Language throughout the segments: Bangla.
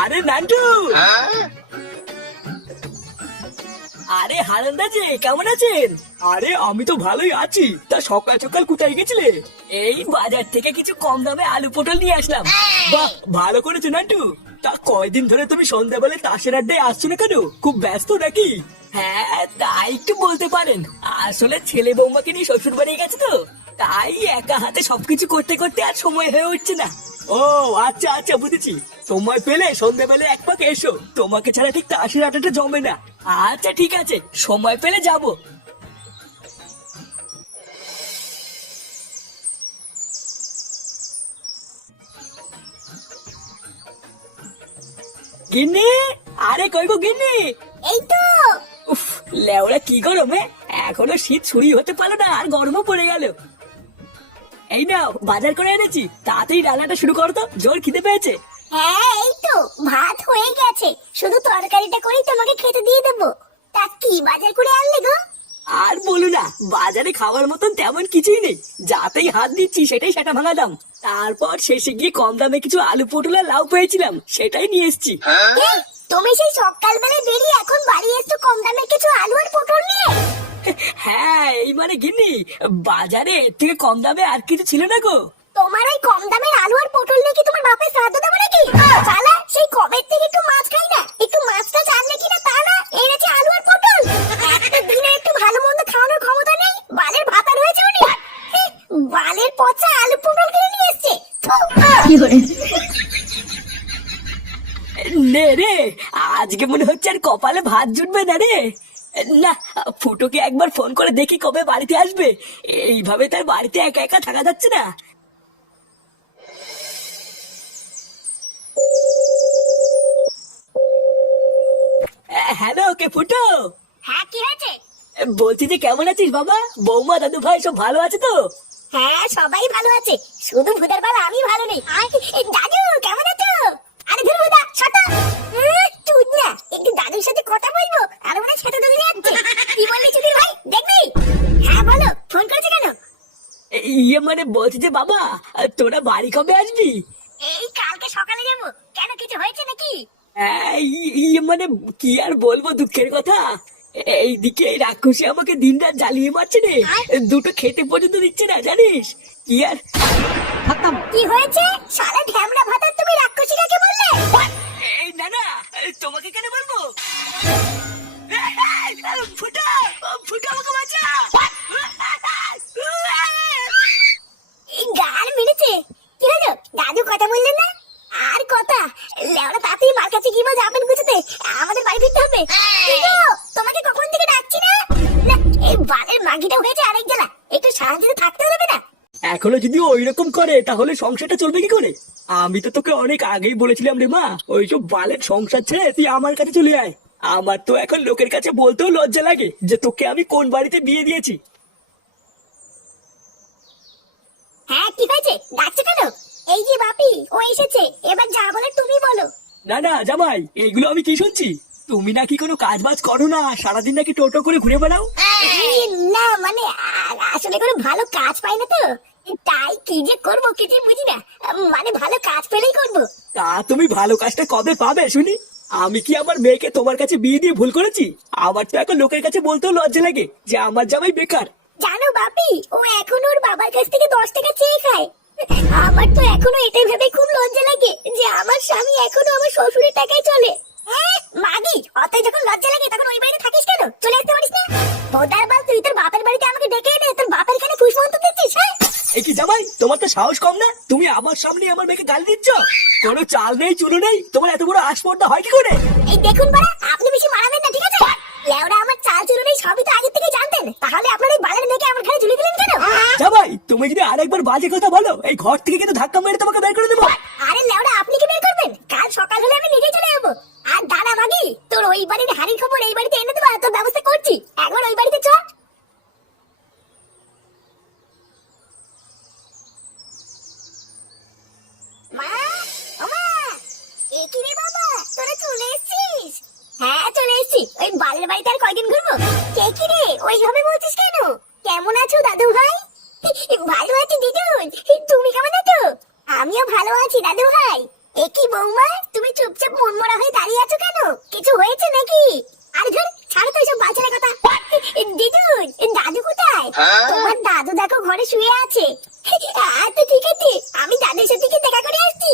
আরে নান্টু, আরে হারান্দা যে কেমন আছেন? আরে আমি তো ভালোই আছি। তা সকাল সকাল কোথায় গেছিলে? এই বাজার থেকে কিছু কম দামে আলু পটল নিয়ে আসলাম। বাহ, ভালো করেছো নান্টু। তা কয়দিন ধরে তুমি সন্ধ্যাবেলা তাসের আড্ডায় আসছো না কেন? খুব ব্যস্ত নাকি? হ্যাঁ, তাই একটু বলতে পারেন। আসলে ছেলে বৌমাকে নিয়ে শ্বশুর বাড়ি গেছে তো, তাই একা হাতে সবকিছু করতে করতে আর সময় হয়ে উঠছে না। ও আচ্ছা আচ্ছা, বুঝেছি। সময় পেলে সন্ধ্যাবেলা এক পাক এসো, তোমাকে ছাড়া ঠিক তাসের আড্ডাটা জমে না। আচ্ছা ঠিক আছে, সময় পেলে যাব। গিন্নি, আরে কই গো গিন্নি? এই তো। উফ, লেওড়া কি গরমে! এখনো শীত ছুরি হতে পারলো না, আর গরমও পড়ে গেল। এই নাও বাজার করে এনেছি, তাড়াতাড়ি রান্নাটা শুরু করো তো, জোর খিদে পেয়েছে। হ্যাঁ এই তো, ভাত হয়ে গেছে, শুধু তরকারিটা করেই তোমাকে খেতে দিয়ে দেবো। তা কি বাজার করে আনলে গো? আর বলো না, বাজারে খাওয়ার মতন তেমন কিছুই নেই। যাতেই হাত দিচ্ছি সেটাই সেটা ভাঙা দাম। তারপর শেষে গিয়ে কম দামে কিছু আলু পটল আর লাউ পেয়েছিলাম, সেটাই নিয়ে এসেছি। এ, তুমি সেই সকালবেলায় বেরিয়ে এখন বাড়ি এসছো কম দামে কিছু আলু আর পটল নিয়ে? হ্যাঁ, এই মানে গিন্নি, বাজারে এর থেকে কম দামে আর কিছু ছিল না গো। তোমার ওই কম দামের আলু আর পটল নিয়ে কি তোমার বাপের শ্রাদ্ধ দেবো নাকি? শালা, সেই কবের থেকে একটু মাছ খাই না, একটু মাছটা জানলে কিনা তা না, এনেছে আলু আর পটল। একটা দিনে একটু ভালো মন্দ খাওয়ানোর ক্ষমতা নেই, বালের ভাতার হয়েছে উনি। বালের পচা আলু পটল কিনে নিয়ে এসছে। নে রে, আজকে মনে হচ্ছে আর কপালে ভাত জুটবে না রে। না, ফুটোকে একবার ফোন করে দেখি কবে বাড়িতে আসবে। এইভাবে তার বাড়িতে একা একা থাকা যাচ্ছে না। হ্যালো, কে ফুটো? হ্যাঁ, কি হয়েছে? বলছি যে কেমন আছিস বাবা? বৌমা দাদু ভাই সব ভালো আছে তো? হ্যাঁ, সবাই ভালো আছে, শুধু ভুদার বাল আমি ভালো নেই। দাদু কেমন আছো? আরে ধর ভুদা, শত তুই না একটু দাদুর সাথে কথা বলবো, আর ওরা সাথে দলে যাচ্ছে। কি বললি চুদির ভাই, দেখবি? হ্যাঁ বলো, ফোন করেছে কেন? ইয়ে মানে বলছি যে বাবা, তোরা বাড়ি কবে আসবি? এই কালকে সকালে যাবো। কেন, কিছু হয়েছে নাকি? ইয়ে মানে কি আর বলবো, দুঃখের কথা। এইদিকে এই রাক্ষসী আমাকে দিন রাত জ্বালিয়ে মারছে রে। দুটো খেতে পর্যন্ত দিচ্ছে না, জানিস? কি আর কি হয়েছে? সারা ঢ্যামড়া ভাতার তুমি রাক্ষসী কাকে বললে? এই না না, তোমাকে কেন বলবো? ফুটা, ফুটা আমাকে বাঁচা! এই গাল মেরেছে। কি হলো, দাদু কথা বললেন না? আর কথা লেওড়া, তাতেই মার কাছে গিয়ে যাবেন বুঝতে, আমাদের বাড়ি ফিরতে হবে। কি গো, তোমাকে কখন থেকে ডাকছি না? না, এই বালের মাগিটা হয়েছে আরেক জেলা, একটু সাহায্যে থাকতে হবে না? এখনো যদি ওই রকম করে তাহলে সংসারটা চলবে কি করে? আমি তো তোকে অনেক আগেই বলেছিলাম রে মা, ওইসব বালের সংসার ছেড়ে তুই আমার কাছে চলে আয়। আমার তো এখন লোকের কাছে বলতেও লজ্জা লাগে যে তোকে আমি কোন বাড়িতে বিয়ে দিয়েছি। হ্যাঁ, কি হয়েছে, ডাকছো কেন? এই যে বাপি, ও এসেছে, এবার যা বলে তুমি বলো। না না জামাই, এইগুলো আমি কি শুনছি? তুমি নাকি কোনো কাজ বাজ করো না, সারাদিন নাকি টোটো করে ঘুরে বেড়াও। না মানে আসলে কোনো ভালো কাজ পাই না তো, তাই কি যে করবো কিছু বুঝি না। মানে ভালো কাজ পেলেই করবো। তা তুমি ভালো কাজটা কবে পাবে শুনি? আমি কি আমার মেয়েকে তোমার কাছে বিয়ে দিয়ে ভুল করেছি? আমার তো এখন লোকের কাছে বলতেও লজ্জা লাগে যে আমার জামাই বেকার। জানো বাপি, ও এখন ওর বাবার কাছ থেকে 10 টাকা চেয়ে খায়। আমার তো এখনো এটাই ভেবে খুব লজ্জা লাগে যে আমার স্বামী এখনো আমার শ্বশুরের টাকায় চলে। মাগি, অতই যখন লজ্জা লাগে তখন ওই বাড়িতে থাকিস কেন? চলে আসতে পারিস না? ভোদার বাল, তুই তোর বাপের বাড়িতে আমাকে ডেকে এনে তোর বাপের কানে ফুসমন্ত দিচ্ছিস? হ্যাঁ, এই কি জামাই, তোমার তো সাহস কম না? তুমি আমার সামনে আমার মেয়েকে গালি দিচ্ছ? কোনো চাল নেই চুলো নেই, তোমার এত বড় আসপর্দা হয় কি করে? এই দেখুন বাড়া, আপনি বেশি মারাবেন না, ঠিক আছে? লেওরা আমার চাল চুলো নেই সবই তো আগে থেকে জানতেন, তাহলে আপনার এই বালের মেয়েকে আমার ঘরে ঝুলিয়ে দিলেন কেন? জামাই, তুমি যদি আরেকবার বাজে কথা বলো, এই ঘর থেকে কিন্তু ধাক্কা মেরে তোমাকে বের করে দেবো। আরে লেওরা, আপনি কি বের করবেন? কাল সকাল হলে আমি নিজেই চলে যাবো। আর দাঁড়া মাগি, তোর ওই বাড়ির হাড়ির খবর এই বাড়িতে এনে দেবো, তোর ব্যবস্থা করছি। একবার ওই বাড়িতে চ। মা, ও মা, এ কি রে বাবা, তোরা চলে এসেছিস? হ্যাঁ চলে এসেছি, ওই বালের বাড়িতে আর কয়দিন ঘুরবো। কে কি রে, ওইভাবে বলছিস কেন? কেমন আছো দাদু ভাই? ভালো আছি দিদুন, তুমি কেমন আছো? আমিও ভালো আছি দাদু ভাই। এ কি বৌমা, তুমি চুপচাপ মনমরা হয়ে দাঁড়িয়ে আছো কেন? কিছু হয়েছে নাকি? আরে ধর, ছাড়ো তো এসব বাচ্চার কথা। দিদুন, দাদু কোথায়? তোমার দাদু দেখো ঘরে শুয়ে আছে। আচ্ছা ঠিক আছে, আমি দাদুর সাথে গিয়ে দেখা করে আসছি।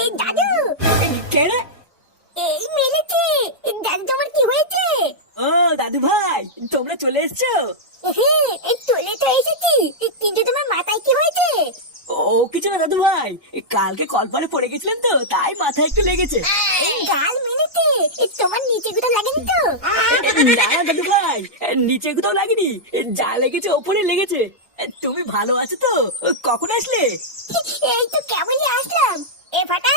এই দাদু, কে রে? এই মেলেছে। দাদু তোমার কি হয়েছে? ও দাদু ভাই, তোমরা চলে এসছো? হ্যাঁ, এই চলে তো এসেছি, কিন্তু তোমার মাথায় কি হয়েছে? ও কিছু না দাদু ভাই, কালকে কলপারে পড়ে গেছিলেন তো, তাই মাথায় একটু লেগেছে। এই গাল মেলেছে, তোমার নিচে গুলো লাগেনি তো? না না দাদু ভাই, নিচে কোথাও লাগেনি, যা লেগেছে ওপরে লেগেছে। তুমি ভালো আছো তো? কখন আসলে? এই তো কেবলই আসলাম। এ ফাটা,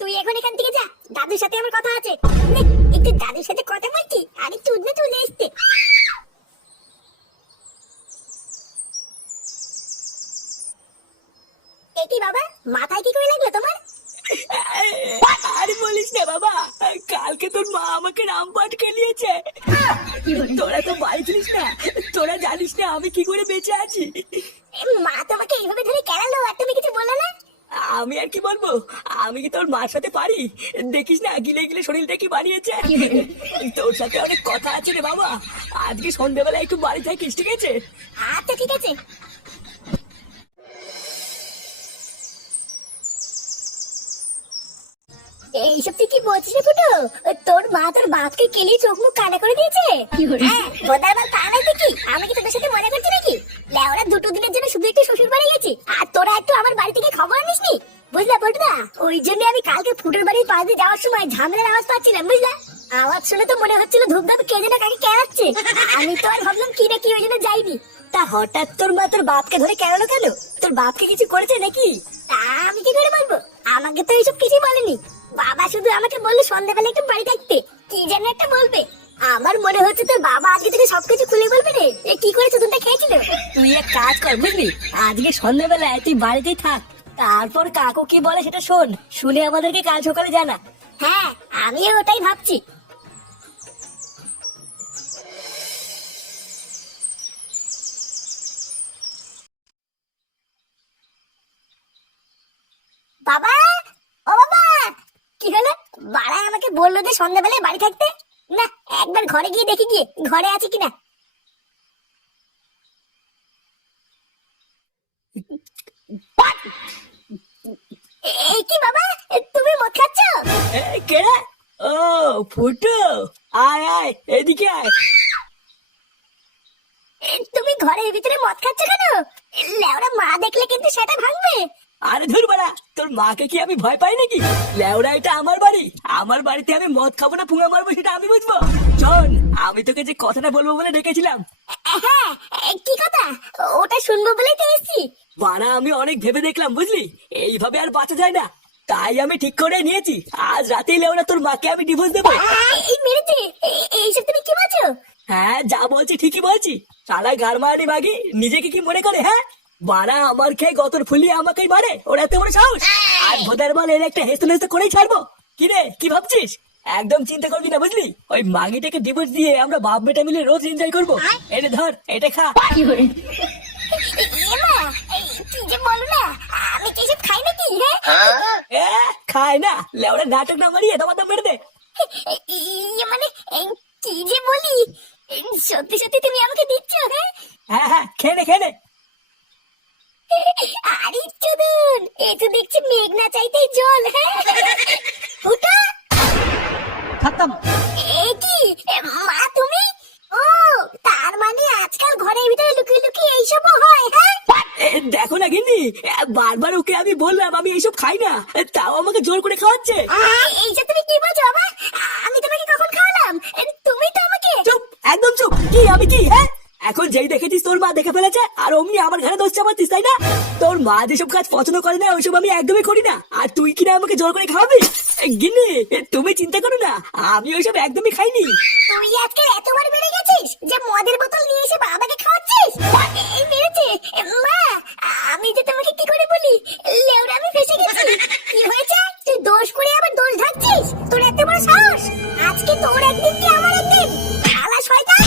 তুই এখন এখান থেকে যা, দাদুর সাথে আমার কথা আছে। নে, একটু দাদুর সাথে কথা বলছি, আরে চুদনা চলে এসছে। এ কি বাবা, মাথায় কি করে লাগলো তোমার? আরে বলিস না বাবা, কালকে তোর মা আমাকে রামপাট খেলিয়েছে। তোরা তো বাড়ি ছিলিস না, তোরা জানিস না আমি কি করে বেঁচে আছি। মা তোমাকে এইভাবে ধরে কেলালো আর তুমি কিছু বললে না? আমি আর কি বলবো, আমি কি তোর মার সাথে পারি? দেখিস না গিলে গিলে শরীরটা কি বানিয়েছে। তোর সাথে অনেক কথা আছে রে বাবা, আজকে সন্ধ্যেবেলা একটু বাড়ি থাকিস, ঠিক আছে? আচ্ছা ঠিক আছে। এইসব তুই কি বলছিস রে ফুটো? তোর মা তোর বাপকে কেলিয়ে চোখ মুখ কানা করে দিয়েছে? হ্যাঁ, বোধার বাল কানাই কি? আমি কি তোদের সাথে মনে করছি নাকি? লেওরা দুটো দিনের জন্য শুধু একটু শ্বশুর বাড়ি গেছি, আর তোরা একটু আমার বাড়ি থেকে খবর আনিসনি, বুঝলা পটুদা? ওই জন্য আমি কালকে ফুটোর বাড়ির পাশ দিয়ে যাওয়ার সময় ঝামেলার আওয়াজ পাচ্ছিলাম, বুঝলা? আওয়াজ শুনে তো মনে হচ্ছিল ধূপধাপ কে যেন কাকে কেনাচ্ছে। আমি তো আর ভাবলাম কি না কি, ওই জন্য যাইনি। তা হঠাৎ তোর মা তোর বাপকে ধরে কেনালো কেন? তোর বাপকে কিছু করেছে নাকি? তা আমি কি করে বলবো, আমাকে তো এইসব কিছুই বলেনি। বাবা শুধু আমাকে বললো সন্ধ্যাবেলা একটু বাড়ি থাকতে, কি যেন একটা বলবে। আমার মনে হচ্ছে তোর বাবা আজকে থেকে সবকিছু খুলে বলবে রে। এ কি করে চতুনটা খেয়েছিল? তুই এক কাজ কর বুঝলি, আজকে সন্ধ্যাবেলায় তুই বাড়িতেই থাক, তারপর কাকু কি বলে সেটা শোন, শুনে আমাদেরকে কাল সকালে জানা। হ্যাঁ, আমিও ওটাই ভাবছি। বাবা, ও বাবা, কি হলো? বাড়ায় আমাকে বললো যে সন্ধ্যাবেলায় বাড়ি থাকতে। না, একবার ঘরে গিয়ে দেখি গিয়ে ঘরে আছে কিনা। এই কি বাবা, তুমি মদ খাচ্ছ? কে রে? ও ফুটো, আয় আয় এদিকে আয়। তুমি ঘরের ভিতরে মদ খাচ্ছ কেন? লেওরা মা দেখলে কিন্তু সেটা ভাঙবে। আরে ধুর বাড়া, তোর মাকে কি আমি ভয় পাই নাকি? লেওরা এটা আমার বাড়ি, আমার বাড়িতে আমি মদ খাবো না পুঙা মারবো সেটা আমি বুঝবো। শোন, আমি তোকে যে কথাটা বলবো বলে ডেকেছিলাম। হ্যাঁ, কি কথা? ওটা শুনবো বলেই তো এসেছি। বাড়া আমি অনেক ভেবে দেখলাম বুঝলি, এইভাবে আর বাঁচা যায় না, তাই আমি ঠিক করে নিয়েছি আজ রাতেই লেওরা তোর মাকে আমি ডিভোর্স দেবো। এই মেরেছে, এইসব তুমি কি বলছো? হ্যাঁ যা বলছি ঠিকই বলছি, সারা গার মারানি মাগি নিজেকে কি মনে করে? হ্যাঁ, বাড়া আমার খেয়ে গতর ফুলিয়ে আমাকেই মারে, ওর এত বড় সাহস। আর ভোদার বল এর একটা হেসতে হেসতে করেই ছাড়বো। কি রে, কি ভাবছিস? একদম চিন্তা করবি না বুঝলি, ওই মাগিটাকে ডিভোর্স দিয়ে আমরা বাপ বেটা মিলে রোজ এনজয় করবো। এনে ধর, এটা খা। এমা, কি যে বলো না, আমি কি এসব খাই নাকি? হ্যাঁ, খায় না, লেওরা নাটক না মারিয়ে তোমার দাম মেরে দে। মানে কি যে বলি, সত্যি সত্যি তুমি আমাকে দিচ্ছ? হ্যাঁ হ্যাঁ হ্যাঁ, খেয়ে নে খেয়ে নে। আরে চুদুন, এই তো দেখছি মেঘ না চাইতেই জল। হ্যাঁ ফুটা, খতম। এ কি মা তুমি? ও, তার মানে আজকাল ঘরের ভিতরে লুকিয়ে লুকিয়ে এইসবও হয়? হ্যাঁ, দেখো না গিন্নি, বারবার ওকে আমি বললাম আমি এইসব খাই না, তাও আমাকে জোর করে খাওয়াচ্ছে। এইসব তুমি কি বলছো বাবা? আমি তোমাকে কখন খাওয়ালাম? তুমি তো আমাকে। চুপ, একদম চুপ। কি আমি কি? হ্যাঁ, এখন যেই দেখেছিস তোর মা দেখে ফেলেছে আর অমনি আমার ঘরে দোষ চাপাচ্ছিস, তাই না? তোর মা যেসব কাজ পছন্দ করে না ওইসব আমি একদমই করি না, আর তুই কিনা আমাকে জোর করে খাওয়াবি? গিন্নি তুমি চিন্তা করো না, আমি ওইসব একদমই খাইনি। তুই আজকাল এতবার বেড়ে গেছিস যে মদের বোতল নিয়ে এসে বাবাকে খাওয়াচ্ছিস। এই বেড়েছে মা, আমি যে তোমাকে কি করে বলি, লেওরা আমি ফেসে গেছি। কি হয়েছে? তুই দোষ করে আবার দোষ ঢাকছিস। আজকে তোর একদিন কি আমার একদিন শালা শয়তান